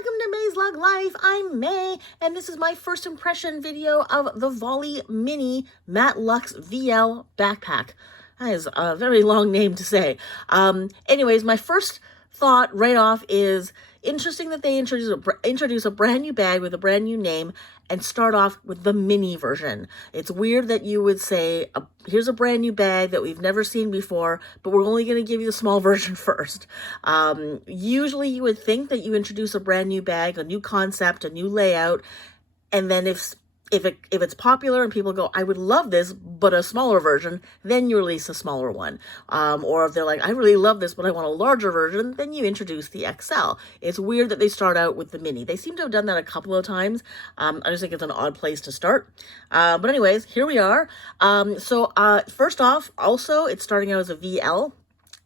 Welcome to May's Lug Life. I'm May, and this is my first impression video of the Volley Mini Matte Luxe VL backpack. That is a very long name to say. Anyways, my first thought right off is interesting that they introduce a brand new bag with a brand new name and start off with the mini version. It's weird that you would say, here's a brand new bag that we've never seen before, but we're only going to give you the small version first. Usually you would think that you introduce a brand new bag, a new concept, a new layout, and then if it's popular and people go, I would love this, but a smaller version, then you release a smaller one. Or if they're like, I really love this, but I want a larger version, then you introduce the XL. It's weird that they start out with the mini. They seem to have done that a couple of times. I just think it's an odd place to start. But anyways, here we are. First off, also, it's starting out as a VL.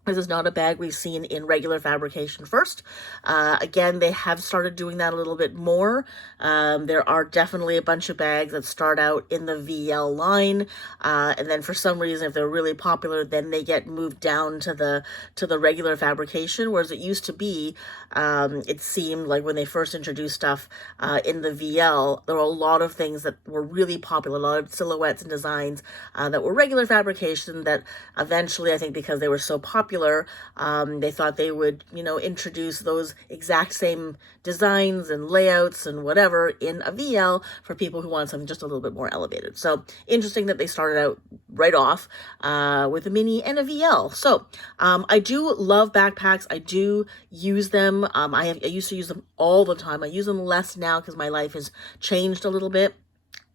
This is not a bag we've seen in regular fabrication first. Again, they have started doing that a little bit more. There are definitely a bunch of bags that start out in the VL line. And then for some reason, if they're really popular, then they get moved down to the regular fabrication. Whereas it used to be, it seemed like when they first introduced stuff in the VL, there were a lot of things that were really popular, a lot of silhouettes and designs that were regular fabrication that eventually, I think because they were so popular, they thought they would, introduce those exact same designs and layouts and whatever in a VL for people who want something just a little bit more elevated. So interesting that they started out right off with a mini and a VL. So I do love backpacks. I do use them. I used to use them all the time. I use them less now because my life has changed a little bit.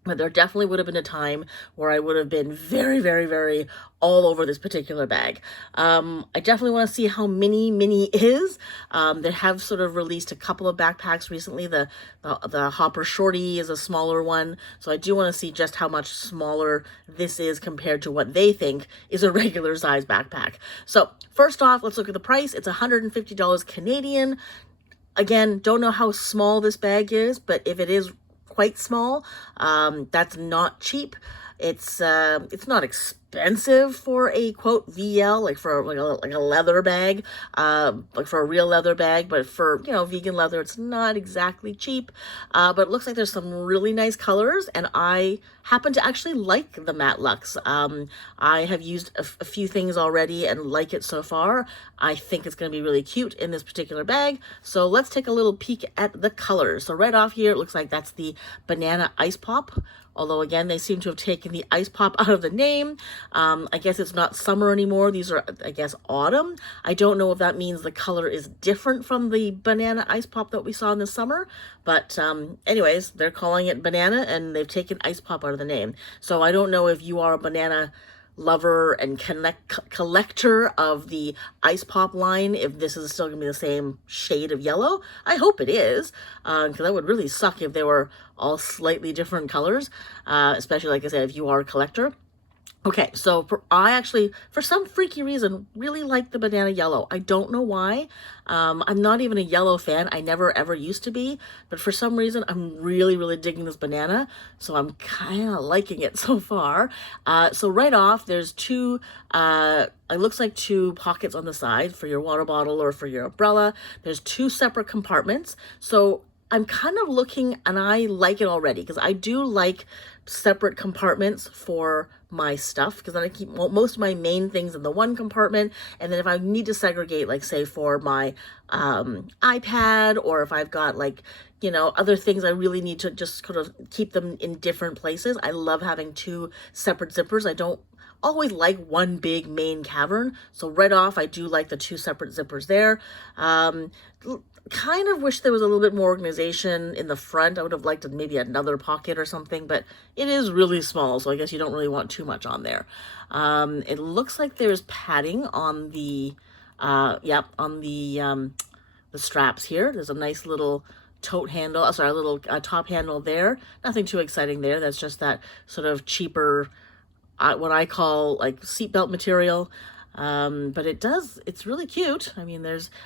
But there definitely would have been a time where I would have been very, very, very all over this particular bag. I definitely want to see how mini is. They have sort of released a couple of backpacks recently. The Hopper Shorty is a smaller one. So I do want to see just how much smaller this is compared to what they think is a regular size backpack. So first off, let's look at the price. It's $150 Canadian. Again, don't know how small this bag is, but if it is quite small, that's not cheap. It's not expensive for a quote VL, like for like a leather bag, like for a real leather bag, but for vegan leather, it's not exactly cheap. But it looks like there's some really nice colors, and I happen to actually like the Matte Luxe. I have used a few things already and like it so far. I think it's going to be really cute in this particular bag. So let's take a little peek at the colors. So right off here, it looks like that's the Banana Ice Pop. Although, again, they seem to have taken the ice pop out of the name. I guess it's not summer anymore. These are, I guess, autumn. I don't know if that means the color is different from the banana ice pop that we saw in the summer. But anyways, they're calling it banana, and they've taken ice pop out of the name. So I don't know if you are a banana lover and collector of the ice pop line, if this is still gonna be the same shade of yellow. I hope it is, because that would really suck if they were all slightly different colors, especially, like I said, if you are a collector. Okay, so I actually, for some freaky reason, really like the banana yellow. I don't know why. I'm not even a yellow fan. I never ever used to be, but for some reason, I'm really, really digging this banana. So I'm kind of liking it so far. So right off, there's two, it looks like two pockets on the side for your water bottle or for your umbrella. There's two separate compartments. So I'm kind of looking, and I like it already, because I do like separate compartments for my stuff, because then I keep most of my main things in the one compartment, and then if I need to segregate, like say for my iPad, or if I've got like other things I really need to just kind of keep them in different places, I love having two separate zippers. I don't always like one big main cavern, so right off I do like the two separate zippers there. Kind of wish there was a little bit more organization in the front. I would have liked maybe another pocket or something, but it is really small, so I guess you don't really want too much on there. It looks like there's padding on the the straps here. There's a nice little tote handle, a little top handle there. Nothing too exciting there. That's just that sort of cheaper, what I call like seatbelt material. But it's really cute. I mean,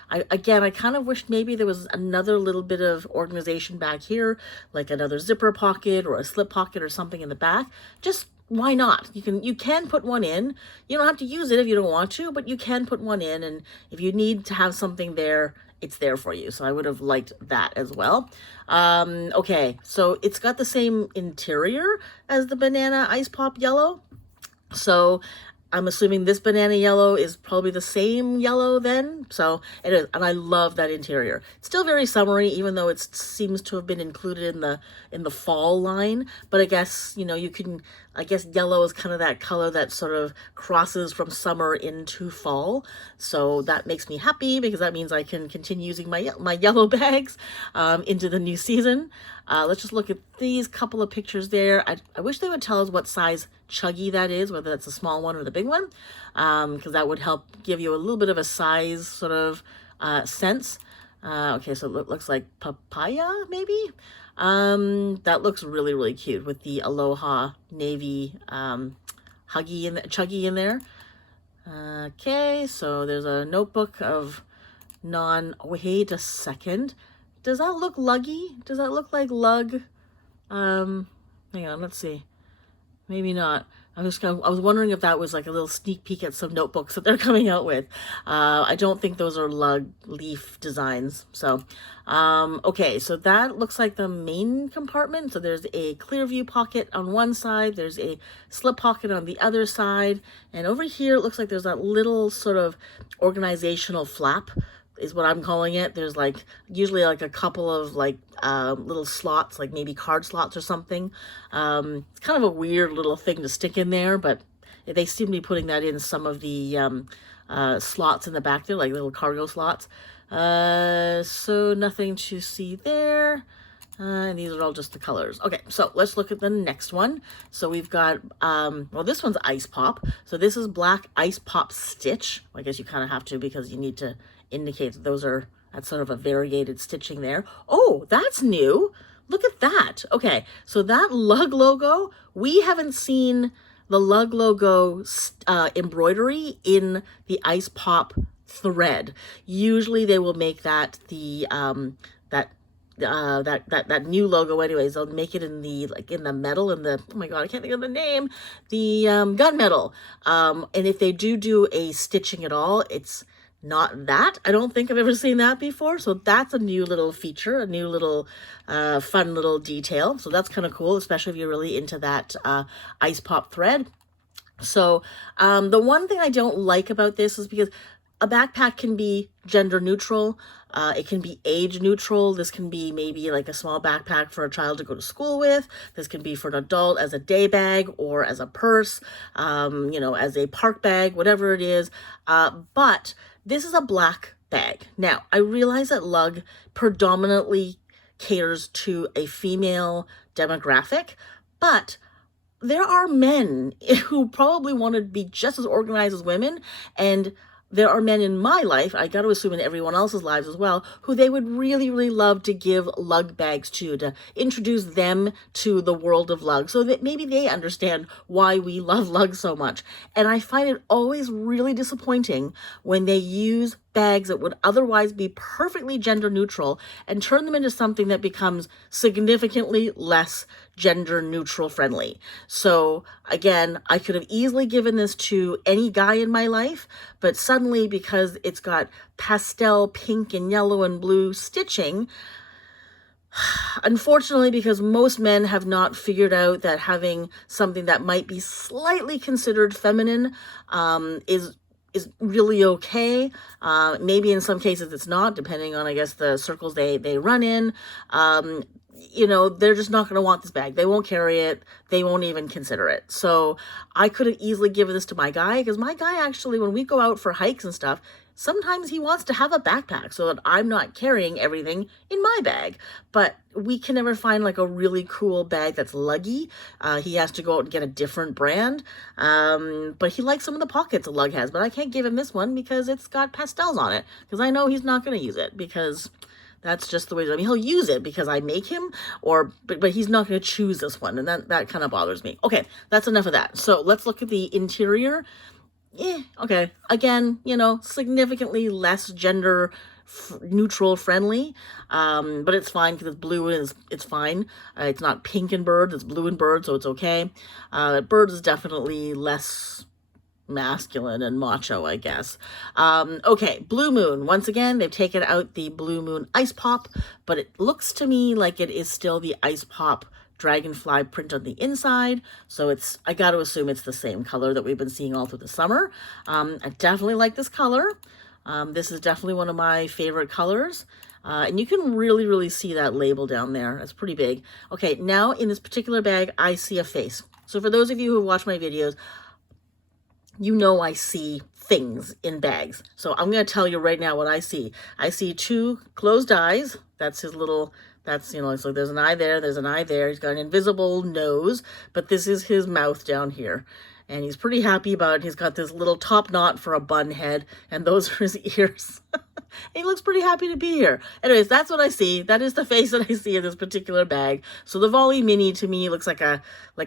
I kind of wished maybe there was another little bit of organization back here, like another zipper pocket or a slip pocket or something in the back. Just why not? You can put one in. You don't have to use it if you don't want to, but you can put one in, and if you need to have something there it's there for you. So I would have liked that as well. Okay, so it's got the same interior as the Banana Ice Pop Yellow. So I'm assuming this banana yellow is probably the same yellow then. So it is, and I love that interior. It's still very summery, even though it seems to have been included in the fall line. But I guess, you know, you can, I guess yellow is kind of that color that sort of crosses from summer into fall. So that makes me happy because that means I can continue using my yellow bags into the new season. Let's just look at these couple of pictures there. I wish they would tell us what size chuggy that is, whether that's a small one or the big one, because that would help give you a little bit of a size sort of sense. Okay, so it looks like papaya, maybe? That looks really, really cute with the Aloha navy chuggy in there. Okay, so there's a notebook of wait a second. Does that look luggy? Does that look like lug? Hang on, let's see. Maybe not. I was wondering if that was like a little sneak peek at some notebooks that they're coming out with. I don't think those are lug leaf designs. So, okay, so that looks like the main compartment. So there's a clear view pocket on one side. There's a slip pocket on the other side. And over here, it looks like there's that little sort of organizational flap is what I'm calling it. There's like usually like a couple of like little slots, like maybe card slots or something. It's kind of a weird little thing to stick in there, but they seem to be putting that in some of the slots in the back there, like little cargo slots. So nothing to see there. And these are all just the colors. Okay, so let's look at the next one. So we've got, well, this one's Ice Pop. So this is Black Ice Pop Stitch. I guess you kind of have to because you need to indicate that that's sort of a variegated stitching there. Oh, that's new. Look at that. Okay, so that Lug logo, we haven't seen the Lug logo embroidery in the Ice Pop thread. Usually they will make that the that new logo anyways. They'll make it in the metal, in the, oh my god, I can't think of the name, the gunmetal. And if they do a stitching at all, it's not that. I don't think I've ever seen that before. So that's a new little feature, a new little fun little detail. So that's kind of cool, especially if you're really into that Ice Pop thread. So the one thing I don't like about this is because a backpack can be gender neutral. It can be age neutral. This can be maybe like a small backpack for a child to go to school with. This can be for an adult as a day bag or as a purse, you know, as a park bag, whatever it is. But this is a black bag. Now, I realize that Lug predominantly caters to a female demographic, but there are men who probably want to be just as organized as women, and there are men in my life, I got to assume in everyone else's lives as well, who they would really, really love to give Lug bags to introduce them to the world of Lug so that maybe they understand why we love Lug so much. And I find it always really disappointing when they use bags that would otherwise be perfectly gender neutral and turn them into something that becomes significantly less gender neutral friendly. So again, I could have easily given this to any guy in my life, but suddenly because it's got pastel pink and yellow and blue stitching, unfortunately, because most men have not figured out that having something that might be slightly considered feminine is really okay. Maybe in some cases it's not, depending on, I guess, the circles they run in. You know, they're just not going to want this bag. They won't carry it. They won't even consider it. So I could have easily given this to my guy, because my guy actually, when we go out for hikes and stuff, sometimes he wants to have a backpack so that I'm not carrying everything in my bag. But we can never find like a really cool bag that's luggy. He has to go out and get a different brand. But he likes some of the pockets a Lug has, but I can't give him this one because it's got pastels on it, because I know he's not going to use it, because that's just the way. I mean, he'll use it because I make him, but he's not going to choose this one, and that kind of bothers me. Okay, that's enough of that. So let's look at the interior. Yeah, okay. Again, you know, significantly less gender neutral friendly, but it's fine because it's blue and it's fine. It's not pink and bird, it's blue and bird, so it's okay. Bird is definitely less masculine and macho, I guess. Okay, Blue Moon. Once again, they've taken out the Blue Moon Ice Pop, but it looks to me like it is still the Ice Pop dragonfly print on the inside. So I got to assume it's the same color that we've been seeing all through the summer. I definitely like this color. This is definitely one of my favorite colors. And you can really, really see that label down there. It's pretty big. Okay, now in this particular bag, I see a face. So for those of you who have watched my videos, you know I see things in bags. So I'm going to tell you right now what I see. I see 2 closed eyes. That's his little, that's, you know, so there's an eye there, there's an eye there. He's got an invisible nose, but this is his mouth down here. And he's pretty happy about it. He's got this little top knot for a bun head, and those are his ears. He looks pretty happy to be here. Anyways, that's what I see. That is the face that I see in this particular bag. So the Volley Mini to me looks like a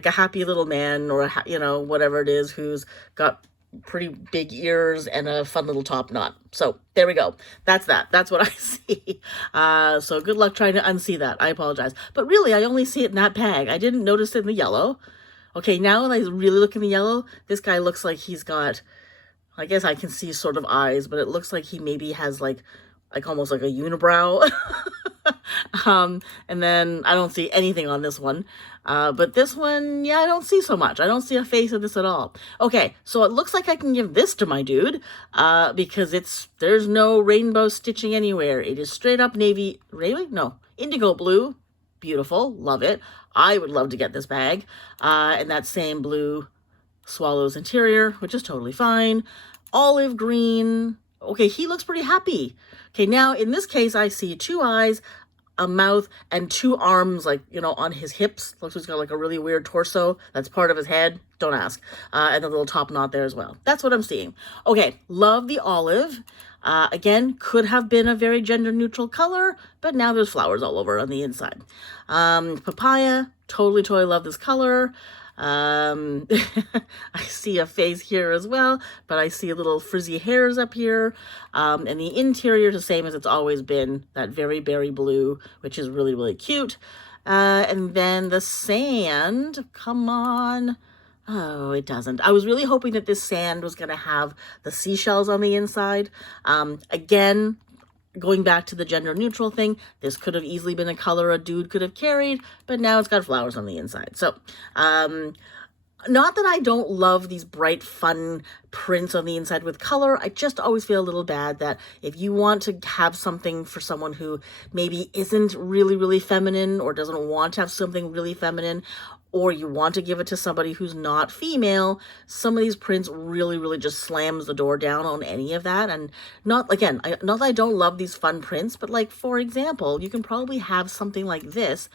happy little man, or you know, whatever it is, who's got pretty big ears and a fun little top knot. So there we go. That's that. That's what I see. So good luck trying to unsee that. I apologize. But really, I only see it in that bag. I didn't notice it in the yellow. Okay, now when I really look in the yellow, this guy looks like he's got, I guess I can see sort of eyes, but it looks like he maybe has like almost like a unibrow. And then I don't see anything on this one. But this one, yeah, I don't see so much. I don't see a face of this at all. Okay, so it looks like I can give this to my dude, because there's no rainbow stitching anywhere. It is straight up navy, really? No, indigo blue. Beautiful, love it. I would love to get this bag. And that same blue swallow's interior, which is totally fine. Olive green. Okay, he looks pretty happy. Okay, now in this case, I see 2 eyes, a mouth, and 2 arms, like, you know, on his hips. Looks like he's got like a really weird torso. That's part of his head. Don't ask. And a little top knot there as well. That's what I'm seeing. Okay, love the olive. Again, could have been a very gender neutral color, but now there's flowers all over on the inside. Papaya, totally love this color. I see a face here as well, but I see little frizzy hairs up here. And the interior is the same as it's always been, that very berry blue, which is really, really cute. And then the sand, come on. Oh, it doesn't. I was really hoping that this sand was going to have the seashells on the inside. Again, going back to the gender neutral thing, this could have easily been a color a dude could have carried, but now it's got flowers on the inside. So, not that I don't love these bright, fun prints on the inside with color. I just always feel a little bad that if you want to have something for someone who maybe isn't really, really feminine, or doesn't want to have something really feminine, or you want to give it to somebody who's not female, some of these prints really, really just slams the door down on any of that. And not that I don't love these fun prints, but like, for example, you can probably have something like this.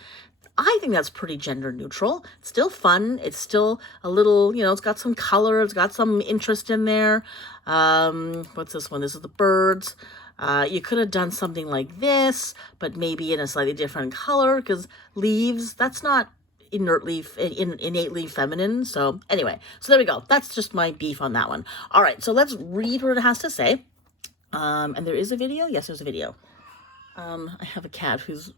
I think that's pretty gender neutral. It's still fun. It's still a little, you know, it's got some color. It's got some interest in there. What's this one? This is the birds. You could have done something like this, but maybe in a slightly different color, because leaves, that's not innately feminine. So anyway, so there we go. That's just my beef on that one. All right, so let's read what it has to say. And there is a video. Yes, there's a video. I have a cat who's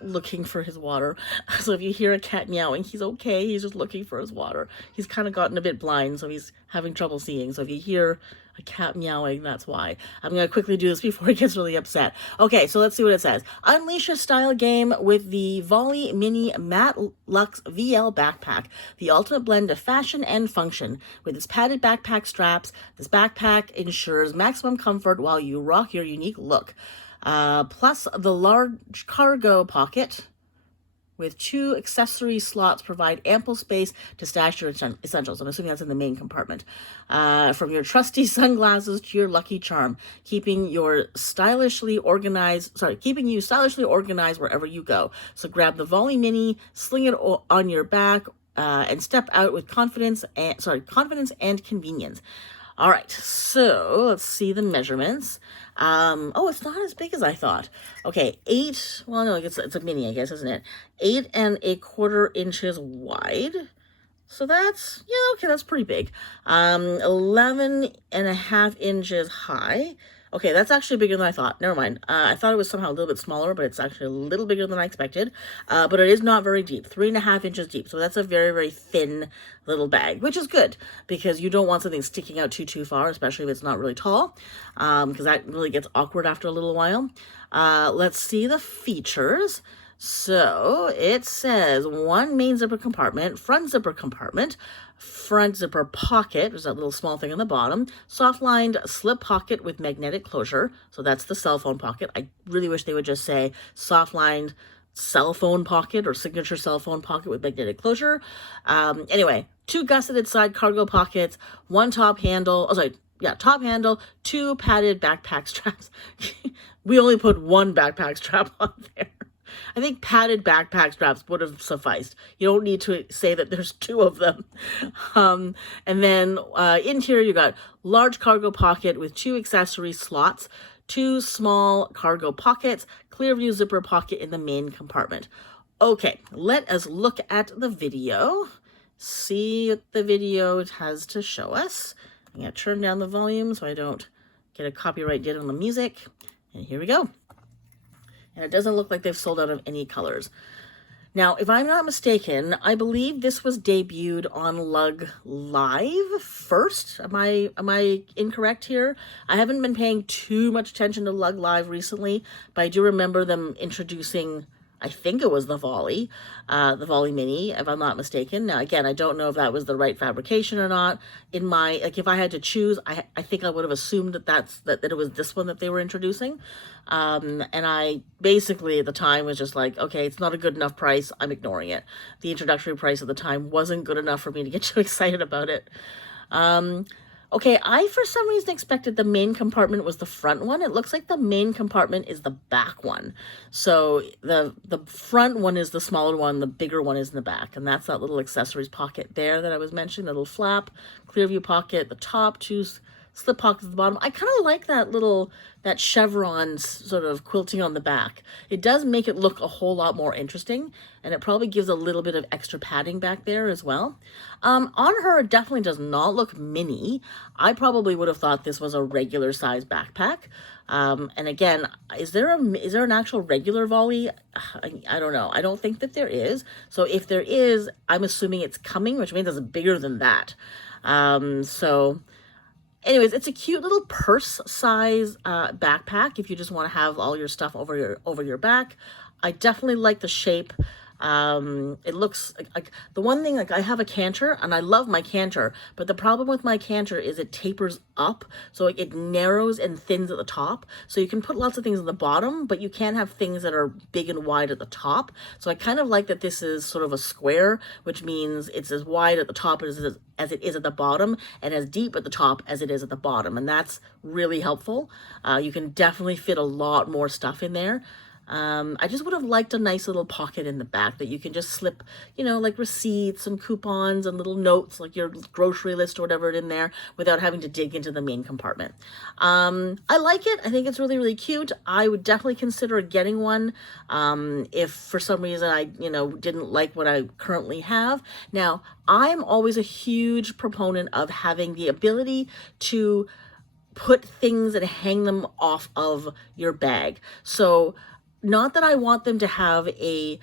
looking for his water. So if you hear a cat meowing, he's okay. He's just looking for his water. He's kind of gotten a bit blind, so he's having trouble seeing. So if you hear a cat meowing, that's why. I'm going to quickly do this before he gets really upset. Okay, so let's see what it says. Unleash a style game with the Volley Mini Matte Luxe VL Backpack, the ultimate blend of fashion and function. With its padded backpack straps, this backpack ensures maximum comfort while you rock your unique look. Plus the large cargo pocket with 2 accessory slots provide ample space to stash your essentials. I'm assuming that's in the main compartment. From your trusty sunglasses to your lucky charm, keeping you stylishly organized wherever you go. So grab the Volley Mini, sling it on your back, and step out with confidence and convenience. All right, so let's see the measurements. Oh, it's not as big as I thought. Okay, 8, well, no, it's a mini, I guess, isn't it? 8 1/4 inches wide. So that's, yeah, okay, that's pretty big. 11 1/2 inches high. Okay, that's actually bigger than I thought. Never mind. I thought it was somehow a little bit smaller, but it's actually a little bigger than I expected. But it is not very deep, 3.5 inches deep. So that's a very, very thin little bag, which is good because you don't want something sticking out too far, especially if it's not really tall, because that really gets awkward after a little while. Let's see the features. So it says one main zipper compartment, front zipper compartment, front zipper pocket, there's that little small thing on the bottom, soft lined slip pocket with magnetic closure. So that's the cell phone pocket. I really wish they would just say soft lined cell phone pocket or signature cell phone pocket with magnetic closure. Anyway, 2 gusseted side cargo pockets, 1 top handle, top handle, 2 padded backpack straps. We only put 1 backpack strap on there. I think padded backpack straps would have sufficed. You don't need to say that there's 2 of them. And then interior, you got large cargo pocket with 2 accessory slots, 2 small cargo pockets, clear view zipper pocket in the main compartment. Okay, let us look at the video. See what the video has to show us. I'm going to turn down the volume so I don't get a copyright hit on the music. And here we go. And it doesn't look like they've sold out of any colors. Now, if I'm not mistaken, I believe this was debuted on Lug Live first. Am I incorrect here? I haven't been paying too much attention to Lug Live recently, but I do remember them introducing, I think it was the Volley Mini, if I'm not mistaken. Now, again, I don't know if that was the right fabrication or not. If I had to choose, I think I would have assumed that it was this one that they were introducing. And I basically at the time was just like, okay, it's not a good enough price. I'm ignoring it. The introductory price at the time wasn't good enough for me to get too excited about it. Okay, I for some reason expected the main compartment was the front one. It looks like the main compartment is the back one. So the front one is the smaller one, the bigger one is in the back. And that's that little accessories pocket there that I was mentioning, the little flap, clear view pocket, the top, 2 slip pockets at the bottom. I kind of like that chevron sort of quilting on the back. It does make it look a whole lot more interesting, and it probably gives a little bit of extra padding back there as well. On her, it definitely does not look mini. I probably would have thought this was a regular size backpack. And again, is there an actual regular Volley? I don't know. I don't think that there is. So if there is, I'm assuming it's coming, which means it's bigger than that. Anyways, it's a cute little purse size backpack if you just want to have all your stuff over your back. I definitely like the shape. It looks like the one thing, like I have a canter and I love my canter, but the problem with my canter is it tapers up. So it narrows and thins at the top. So you can put lots of things at the bottom, but you can't have things that are big and wide at the top. So I kind of like that this is sort of a square, which means it's as wide at the top as it is at the bottom and as deep at the top as it is at the bottom. And that's really helpful. You can definitely fit a lot more stuff in there. I just would have liked a nice little pocket in the back that you can just slip, like receipts and coupons and little notes, like your grocery list or whatever in there without having to dig into the main compartment. I like it. I think it's really, really cute. I would definitely consider getting one if for some reason I, didn't like what I currently have. Now, I'm always a huge proponent of having the ability to put things and hang them off of your bag. So not that I want them to have a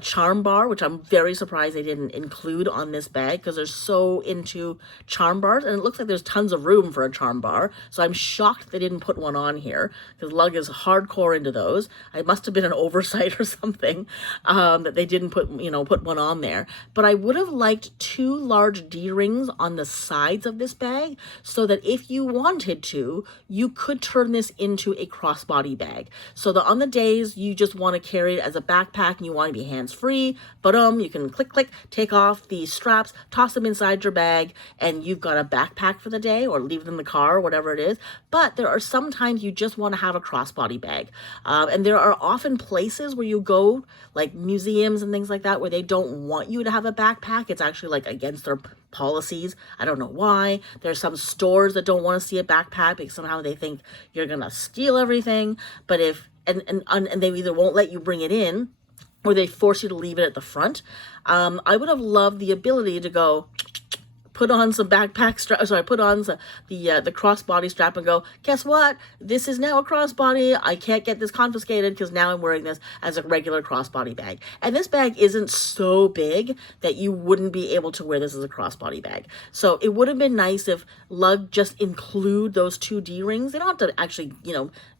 charm bar, which I'm very surprised they didn't include on this bag because they're so into charm bars, and it looks like there's tons of room for a charm bar. So I'm shocked they didn't put one on here because Lug is hardcore into those. It must have been an oversight or something that they didn't put one on there. But I would have liked 2 large D-rings on the sides of this bag so that if you wanted to, you could turn this into a crossbody bag. So that on the days you just want to carry it as a backpack and you want to be hands-free, you can click, take off the straps, toss them inside your bag, and you've got a backpack for the day, or leave it in the car, or whatever it is. But there are some times you just want to have a crossbody bag. And there are often places where you go, like museums and things like that, where they don't want you to have a backpack. It's actually like against their policies. I don't know why. There's some stores that don't want to see a backpack because somehow they think you're gonna steal everything. But and they either won't let you bring it in, or they force you to leave it at the front. I would have loved the ability to go put on some backpack strap, sorry, put on the crossbody strap and go, guess what? This is now a crossbody. I can't get this confiscated because now I'm wearing this as a regular crossbody bag. And this bag isn't so big that you wouldn't be able to wear this as a crossbody bag. So it would have been nice if Lug just include those 2 D-rings. They don't have to actually,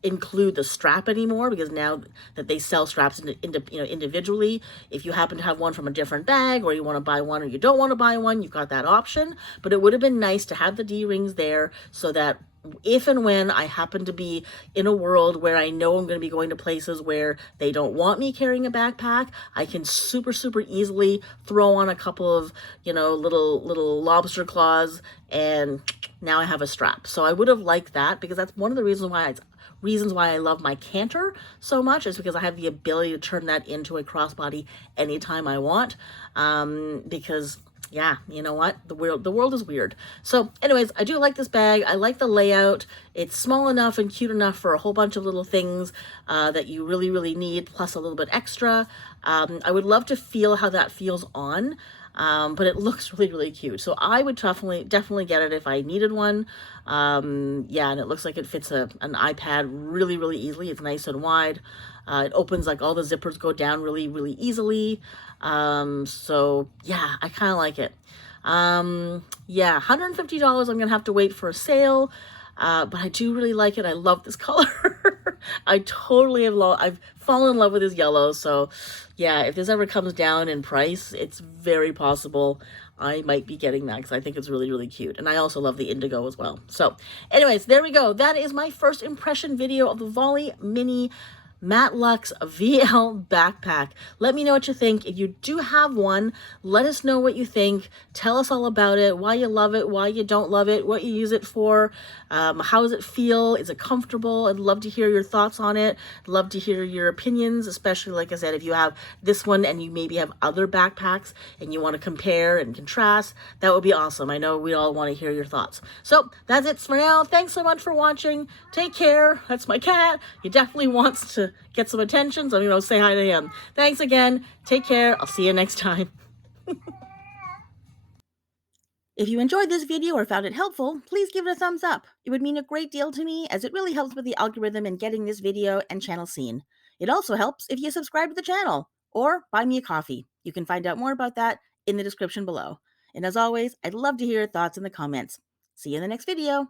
include the strap anymore, because now that they sell straps individually, if you happen to have one from a different bag, or you want to buy one or you don't want to buy one, you've got that option. But it would have been nice to have the D-rings there so that if and when I happen to be in a world where I know I'm going to be going to places where they don't want me carrying a backpack, I can super easily throw on a couple of, little lobster claws, and now I have a strap. So I would have liked that, because that's one of the reasons why I love my canter so much, is because I have the ability to turn that into a crossbody anytime I want. Because yeah, you know what? The world is weird. So anyways, I do like this bag. I like the layout. It's small enough and cute enough for a whole bunch of little things that you really need, plus a little bit extra. I would love to feel how that feels on. But it looks really cute. So I would definitely get it if I needed one. Yeah, and it looks like it fits an iPad really easily. It's nice and wide. It opens, like all the zippers go down really easily. So yeah, I kind of like it. Yeah, $150. I'm gonna have to wait for a sale. But I do really like it. I love this color. I totally I've fallen in love with this yellow. So yeah, if this ever comes down in price, it's very possible I might be getting that, because I think it's really cute. And I also love the indigo as well. So anyways, there we go. That is my first impression video of the Volley Mini Matte Luxe VL backpack. Let me know what you think. If you do have one, let us know what you think. Tell us all about it, why you love it, why you don't love it, what you use it for, how does it feel, is it comfortable? I'd love to hear your thoughts on it. I'd love to hear your opinions, especially, like I said, if you have this one and you maybe have other backpacks and you want to compare and contrast, that would be awesome. I know we all want to hear your thoughts. So that's it for now. Thanks so much for watching. Take care. That's my cat. He definitely wants to get some attention, so I'm going to say hi to him. Thanks again. Take care. I'll see you next time. If you enjoyed this video or found it helpful, please give it a thumbs up. It would mean a great deal to me, as it really helps with the algorithm in getting this video and channel seen. It also helps if you subscribe to the channel or buy me a coffee. You can find out more about that in the description below. And as always, I'd love to hear your thoughts in the comments. See you in the next video.